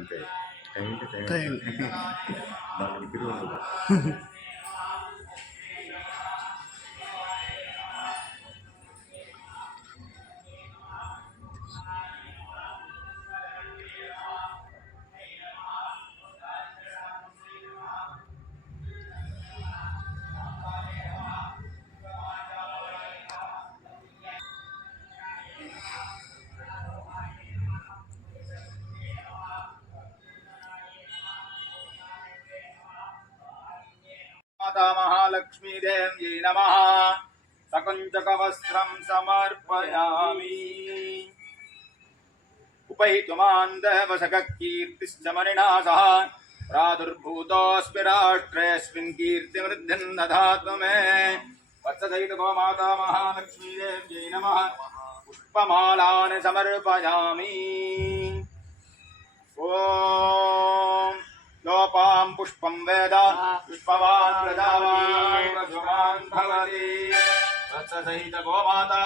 అంతే టైం దాని దగ్గర ఉండదు. माता महालक्ष्मी देव्यै नमः। सकुञ्चकवस्त्रं समर्पयामि। उपैतुमान् देवशककीर्तिश्च मणिना सह प्रादुर्भूतोऽस्मि राष्ट्रेऽस्मिन् कीर्तिवृद्धिं दधातु मे। वत्ससहित गोमाता महालक्ष्मी देव्यै नमः। पुष्पमालान् समर्पयामि। ॐ लोपां पुष्पं वेद पुष्पवान् प्रजावान् प्रज्वलान् भवति। वत्ससहित गोमाता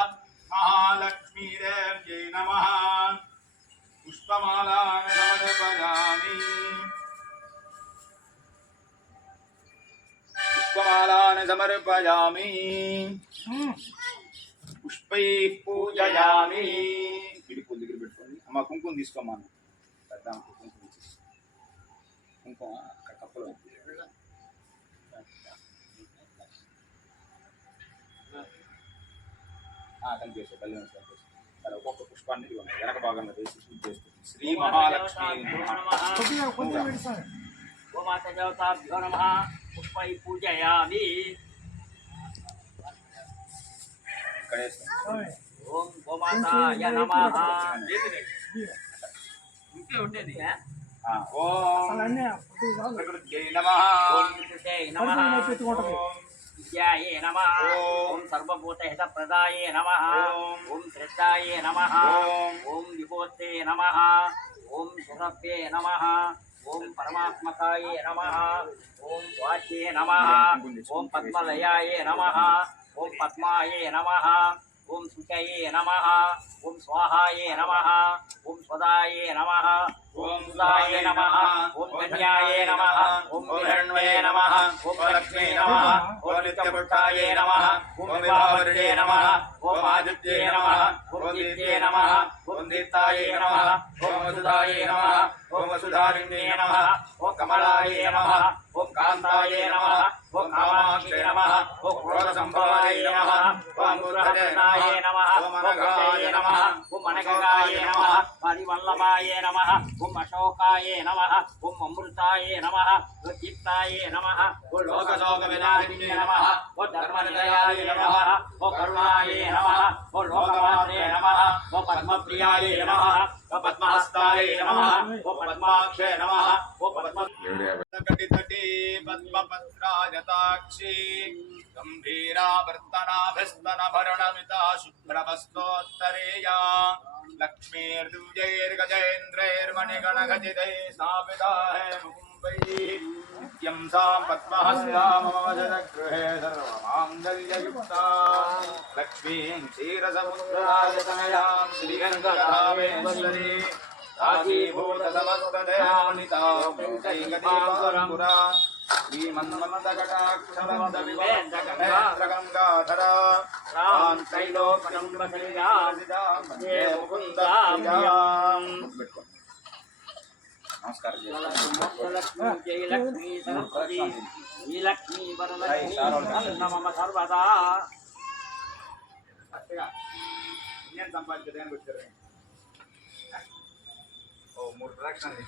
महालक्ष्मी देव्यै नमः। पुष्पमालान् समर्पयामि। पुष्पमालान् समर्पयामि। पुष्पैः पूजयामि। बिल्कुल దగ్గర పెట్టుకోండి అమ్మ కుంకుమ తీసుకోమను పెద్దాం కుంకుమ కుంకుమ కప్పలో కలిపేసి తల్లి అలా ఒక్కొక్క పుష్పాన్ని వెనక భాగంలో వేసి పూజ చేస్తుంది. శ్రీ మహాలక్ష్మి గోమాత దేవతాభ్యో నమః. పుష్పై పూజయామి. ఓం గోమాతాయ నమః. ఇంకే ఉండేది ఓం ప్రకృత్యై నమః. ఓం విద్యుతే నమః. విద్యాయే నమః. ఓం సర్వభూతహితప్రదాయే నమః. ఓం శ్రద్ధాయే నమః. ఓం విభూతే నమః. ఓం సురభ్యే నమః. ఓం పరమాత్మకాయే నమః. ఓం వాచ్యే నమః. ఓం పద్మలయాయే నమః. ఓం పద్మాయే నమః. ఓం శుచయే నమః. ఓం స్వాహాయే నమః. ఓం స్వదాయే నమః. ఓం సుదాయే నమః. ఓం కన్యాయే నమః. ఓం హిరణ్వే నమః. ఓం లక్ష్మీ నమః. ఓం నిత్యపుష్టాయే నమః. ఓం విభావర్యే నమః. ఓం ఆదిత్యే నమః. ఓం దీప్తే నమః. ఓం దీప్తాయే నమః. ఓం వసుధాయే నమః. ఓం వసుధారిణ్యే నమః. ఓం కమలాయే నమః. ఓం కాంతాయే నమః. ఓం కామాక్షే నమః. ఓం క్రోధ సంభవాయ నమః. ఓం గురుహరణాయ నమః. ఓం అనఘాయ నమః. ఓం అనఘగాయ నమః. పరివల్లభాయ నమః. ఓం అశోకాయ నమః. ఓం అమృతాయ నమః. ఓం చిత్తాయ నమః. ఓం లోకశోక వినాశినే నమః. ఓం ధర్మనిలయాయ నమః. ఓం కరుణాయ నమః. ఓం లోకమాత్రే నమః. ఓం పద్మప్రియాయ నమః. ఓం పద్మహస్తాయ నమః. ఓం పద్మాక్షే నమః. ఓం పద్మ పద్మపత్రాయతాక్షి గంభీరావర్తనాభిస్తనభరణమితా శుభ్రవస్తోత్తరేయా लक्ष्मीर्दिव्यैर्गजेन्द्रैर्मणिगणखचितैः स्थापिता है मुकुम्बैः नित्यं सा पद्महस्ता मम वदनगृहे सर्वमाङ्गल्ययुक्ता लक्ष्मीं क्षीरसमुद्रायतनयां श्रीगङ्गारामेश्वरी साधीभूतसमस्तदयानितां पुरा श्रीमन्मन्दकटाक्षरमन्दविवेन्द्रगङ्गाधरा నమస్కారం సర్వదా నేను సంపాదించడానికి వచ్చారు. ఓ 3 ప్రదక్షిణలు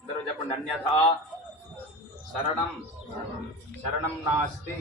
అందరూ చెప్పండి. అన్యథా శరణం శరణం నాస్తి